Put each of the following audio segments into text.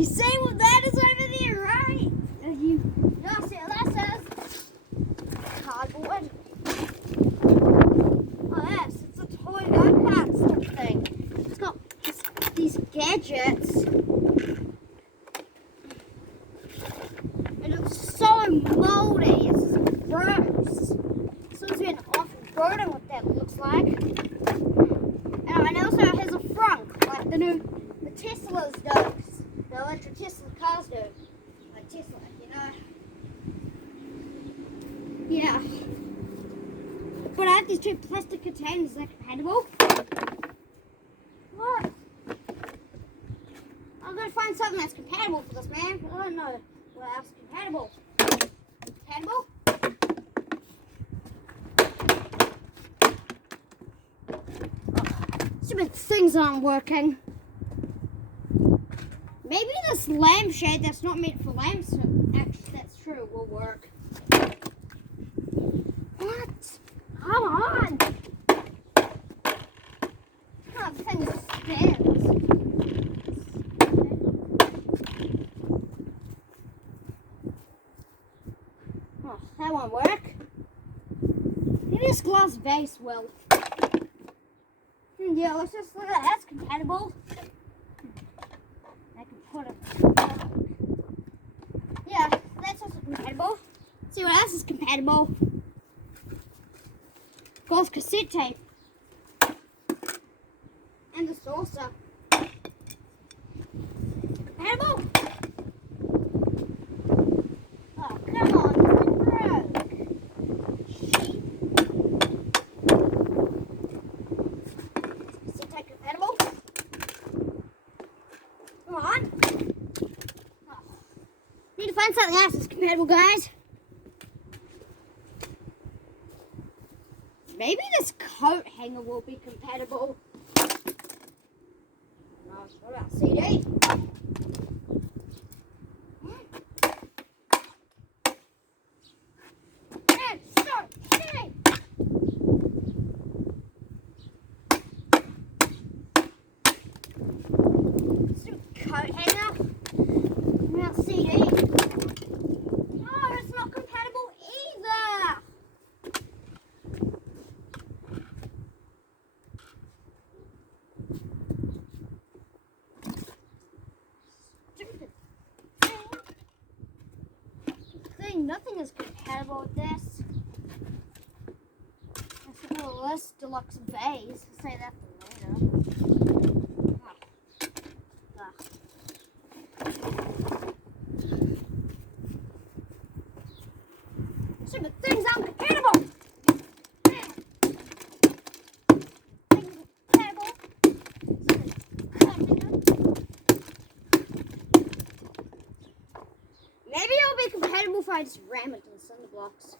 You see what that is over there, right? You see what that says? Cardboard. Oh, yes, it's a toy go-kart sort of thing. It's got these gadgets. It looks so moldy. It's gross. Someone's been off-roading what that looks like. And it also has a frunk, like the Teslas do. The electric Tesla cars do. Like Tesla, you know. Yeah. But I have these two plastic containers. Is that compatible? What? I'm gonna find something that's compatible for this, man. I don't know what else is compatible. Compatible? Stupid things aren't working. Maybe this lampshade that's not meant for lamps, actually, that's true, will work. What? Come on! Oh, the thing spins. Oh, that won't work. Maybe this glass vase will. Yeah, let's just look at that. That's compatible. I can put it. Yeah, that's also compatible. See what else is compatible? Golf cassette tape. And the saucer. Compatible? Oh, come on. Broke. Sheep. Cassette tape compatible? Come on. Oh. Need to find something else that's compatible, guys. Maybe this coat hanger will be compatible. What about CD? And start shooting. Stupid coat hanger. What about CD? Oh, it's not compatible either. Nothing is compatible with this. That's a little less deluxe vase. I'll say that for later. Stupid things aren't compatible. Things compatible. Maybe it'll be compatible if I just ram it in the cinder blocks.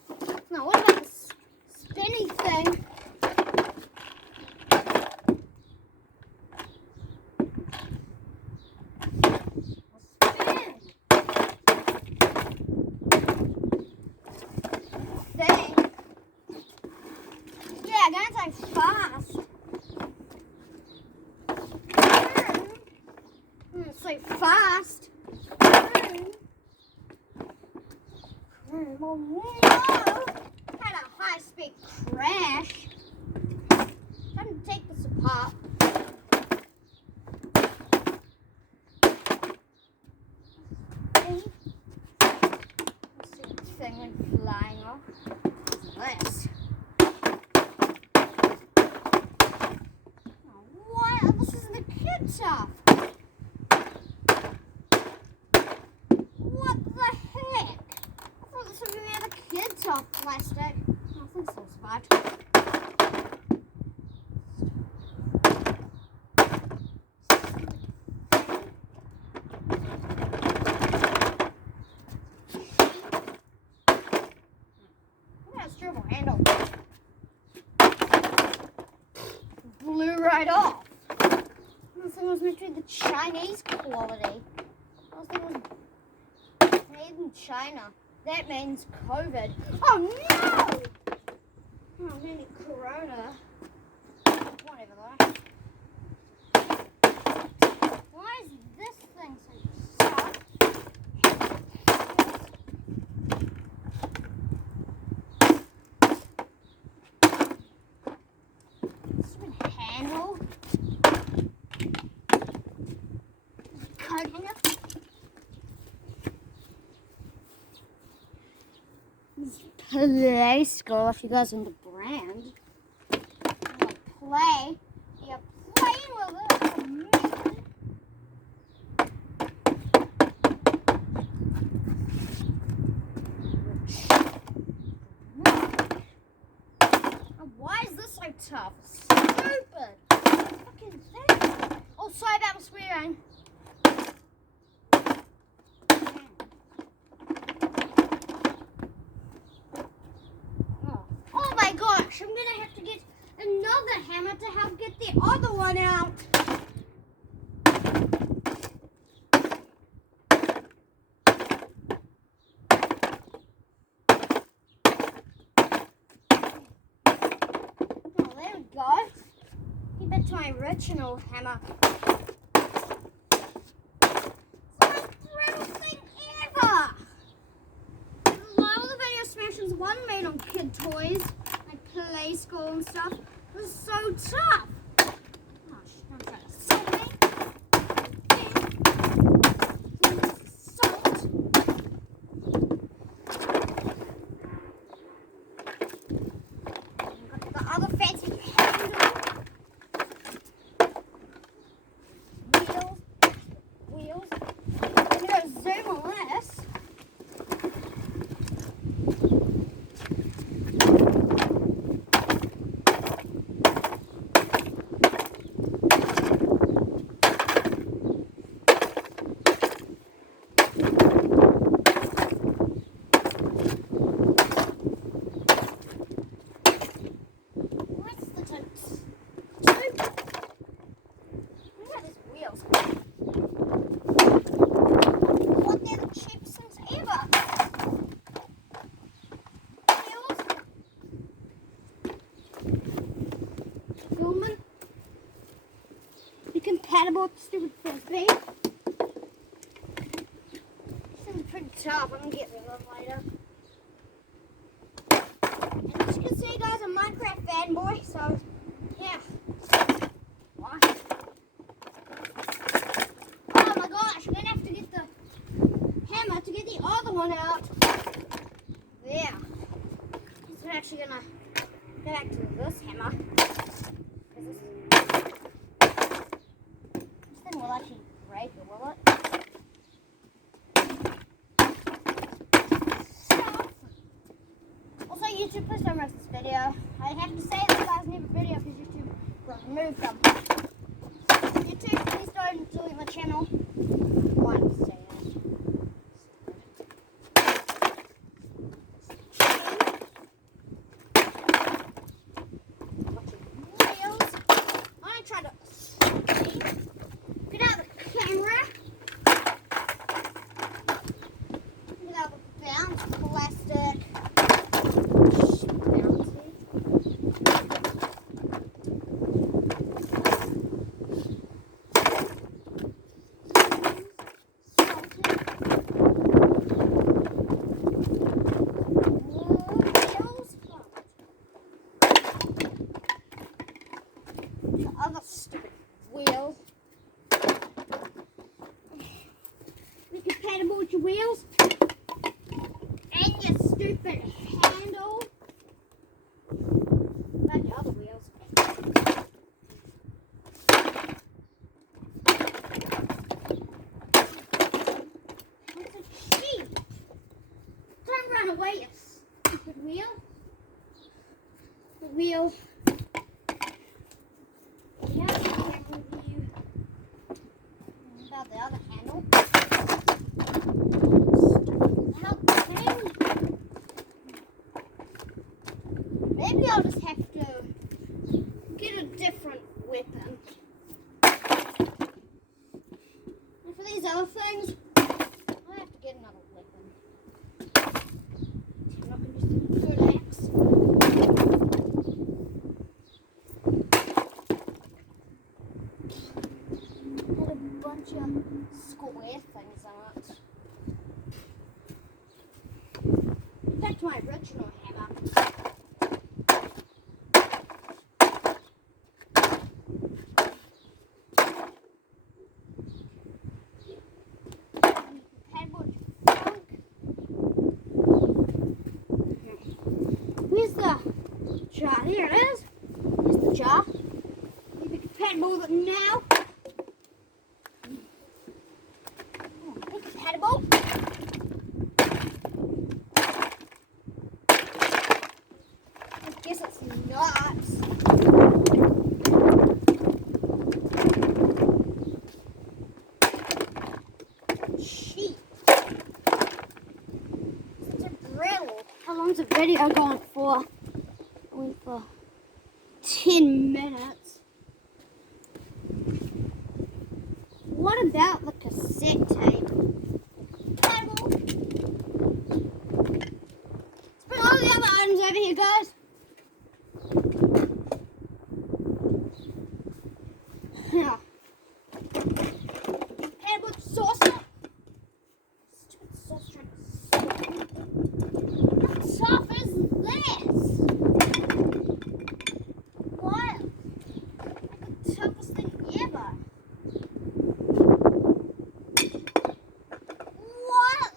Now, what about this spinny thing? Spin. Thing. Yeah, I'm gonna say fast. I'm gonna say fast. Oh no! Had a high-speed crash. Time to take this apart. Let's see the thing went flying off. What's this? Oh, what? This is the kid stuff. What the heck? This would be the kids off plastic. I think so, Spot. That's triple handle. Blew right off. This thing was meant to be the Chinese quality. This thing was made in China. That means COVID. Oh no! Oh, maybe Corona. Whatever though. Why is this thing so soft? coat hanger. Playskool, if you guys in the brand. Play. You're playing with it. It's amazing. Why is this so tough? It's stupid. What is that? Oh, sorry about my swearing. Oh my gosh, I'm gonna have to get another hammer to help get the other one out. Oh, there we go. Get back to my original hammer. One made on kid toys, like Playskool and stuff. It was so tough. Gosh, I'm trying to salt me. Salt. Got the other fancy handle. Wheels. I'm gonna zoom on this. Be compatible with the stupid frisbee. This is pretty tough. I'm gonna get rid of them later. And as you can see, guys, I'm a Minecraft fanboy, so yeah. What? Oh my gosh, I'm gonna have to get the hammer to get the other one out. There. So I'm actually gonna go back to this hammer. Will actually break it, will it? Also, YouTube, please don't remove this video. I have to say that guys never video because YouTube will remove them. YouTube, please don't delete my channel. Why am I saying I try to get out of the camera. Get out of the bounce plastic. The other stupid wheel. Be compatible with your wheels and your stupid handle. Like your other wheels. That's a sheep. Don't run away, you stupid wheel. The wheel. About the other handle. Maybe I'll just have to get a different weapon. And for these other things, I have to get another weapon. I'm not going to use the good axe. Bunch of square things on it. Back to my original hammer. here it is. Here's the jar. Need to be compatible with it now. Oh, compatible. I guess it's not. Cheap. It's a grill. How long's the video going for? Going for 10 minutes. What about the cassette tape? Let's bring all the other items over here, guys. Yeah. Compatible saucer. Stupid sauce trying to stop. How tough is this? What? Like the toughest thing ever. What?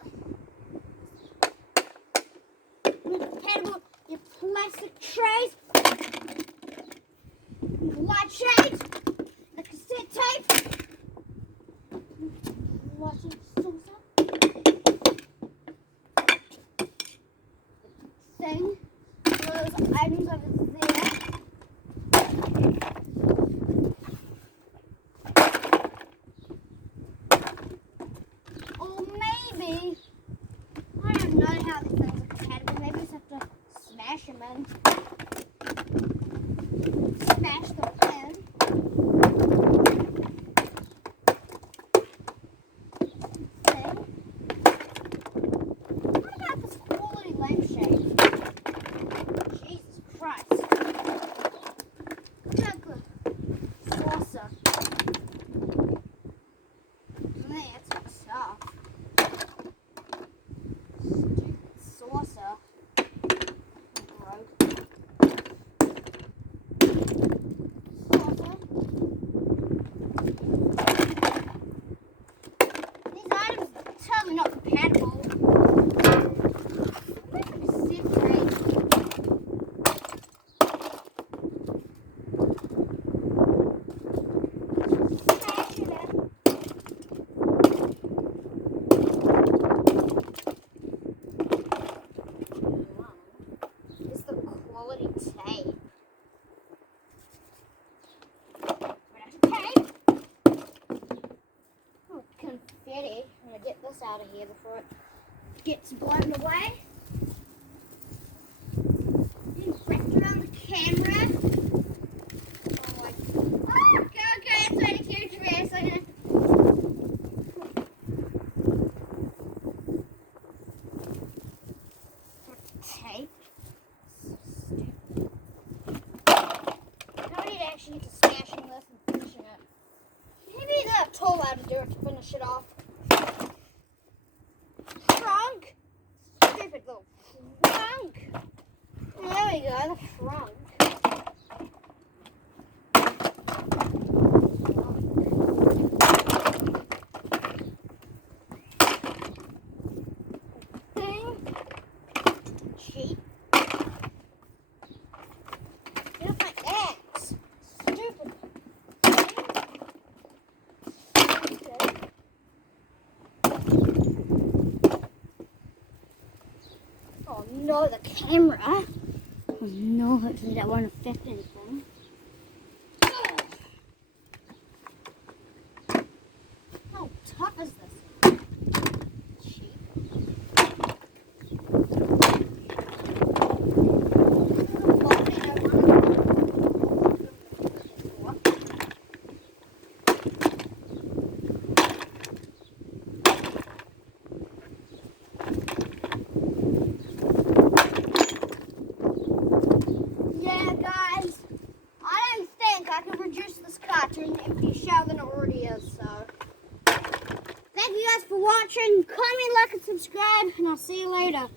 Compatible your plastic trays, light shades, the cassette tape, lighting saucer, thing, all those items over there. Or maybe, I don't know how these things are compatible. Maybe we just have to smash them in. Smash them in. Thing. What about this quality lampshade? Jesus Christ. Look at the saucer. Man, it's tough. Stupid saucer. Broke. Saucer. These items are totally not compatible. Maybe the separate. Smash it in. It's the quality tape. Tape. Oh, confetti. I'm gonna get this out of here before it gets blown away. And wrapped around the camera. Oh my. Oh, okay, it's ready to get dressed. I'm gonna. Tape. So stupid. I need to actually get to smashing this and finishing it. Maybe the tool out to do it to finish it off. Trunk. Stupid little trunk. There we go, the trunk. Thing. Cheap. Get off my ass. Stupid. Stupid. Oh no, the camera. Oh no, hopefully that won't affect anything. How tough is this? Cheap. Yeah, guys, I don't think I can produce this car to an empty shell than it already is, so. Thank you guys for watching. Comment, like, and subscribe, and I'll see you later.